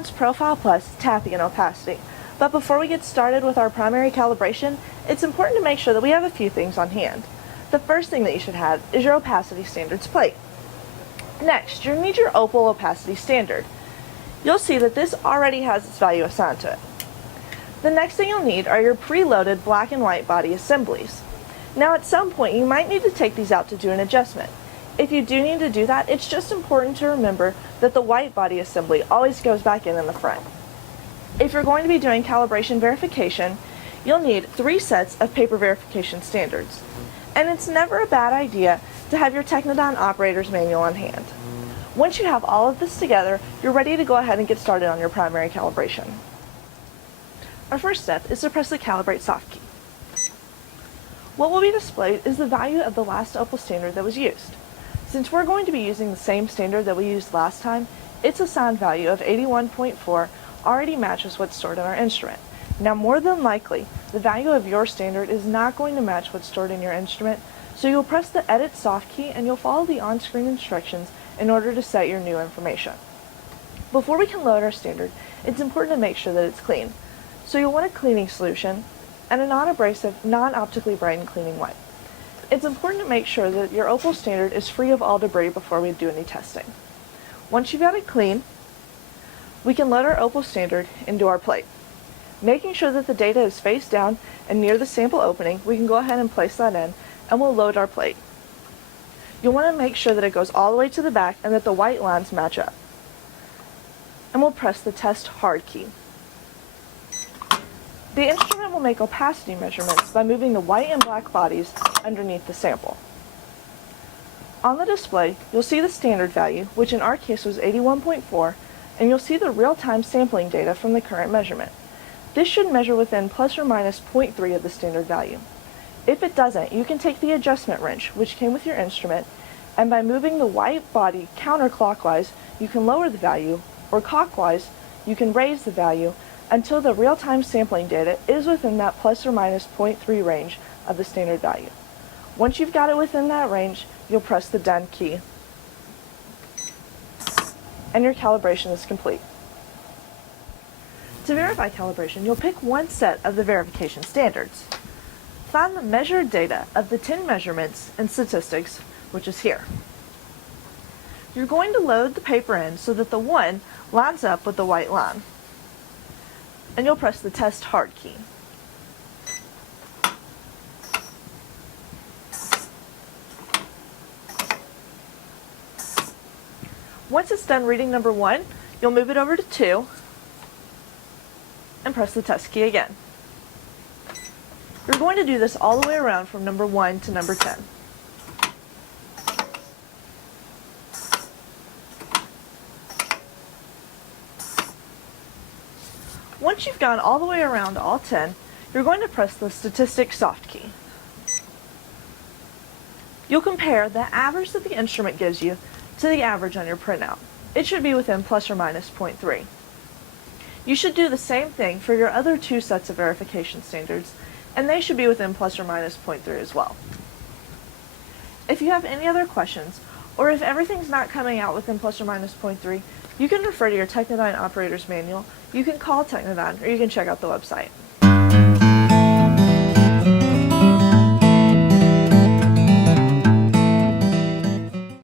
Technidyne's Profile Plus tapping and opacity. But before we get started with our primary calibration, it's important to make sure that we have a few things on hand. The first thing that you should have is your opacity standards plate. Next, you'll need your Opal opacity standard. You'll see that this already has its value assigned to it. The next thing you'll need are your preloaded black and white body assemblies. Now at some point you might need to take these out to do an adjustment. If you do need to do that, it's just important to remember that the white body assembly always goes back in the front. If you're going to be doing calibration verification, you'll need 3 sets of paper verification standards. And it's never a bad idea to have your Technidyne operator's manual on hand. Once you have all of this together, you're ready to go ahead and get started on your primary calibration. Our first step is to press the Calibrate soft key. What will be displayed is the value of the last Opal standard that was used. Since we're going to be using the same standard that we used last time, its assigned value of 81.4 already matches what's stored in our instrument. Now more than likely, the value of your standard is not going to match what's stored in your instrument, so you'll press the Edit soft key and you'll follow the on-screen instructions in order to set your new information. Before we can load our standard, it's important to make sure that it's clean. So you'll want a cleaning solution and a non-abrasive, non-optically brightened cleaning wipe. It's important to make sure that your Opal standard is free of all debris before we do any testing. Once you've got it clean, we can load our Opal standard into our plate. Making sure that the data is face down and near the sample opening, we can go ahead and place that in and we'll load our plate. You'll want to make sure that it goes all the way to the back and that the white lines match up. And we'll press the Test Hard key. The instrument will make opacity measurements by moving the white and black bodies underneath the sample. On the display, you'll see the standard value, which in our case was 81.4, and you'll see the real-time sampling data from the current measurement. This should measure within plus or minus 0.3 of the standard value. If it doesn't, you can take the adjustment wrench, which came with your instrument, and by moving the white body counterclockwise, you can lower the value, or clockwise, you can raise the value, until the real-time sampling data is within that plus or minus 0.3 range of the standard value. Once you've got it within that range, you'll press the Done key, and your calibration is complete. To verify calibration, you'll pick one set of the verification standards. Find the measured data of the 10 measurements and statistics, which is here. You're going to load the paper in so that the 1 lines up with the white line. And you'll press the Test Hard key. Once it's done reading number 1, you'll move it over to 2 and press the Test key again. You're going to do this all the way around from number 1 to number 10. Once you've gone all the way around all 10, you're going to press the Statistics soft key. You'll compare the average that the instrument gives you to the average on your printout. It should be within plus or minus 0.3. You should do the same thing for your other 2 sets of verification standards, and they should be within plus or minus 0.3 as well. If you have any other questions, or if everything's not coming out within plus or minus 0.3, you can refer to your Technidyne operator's manual, you can call Technidyne, or you can check out the website.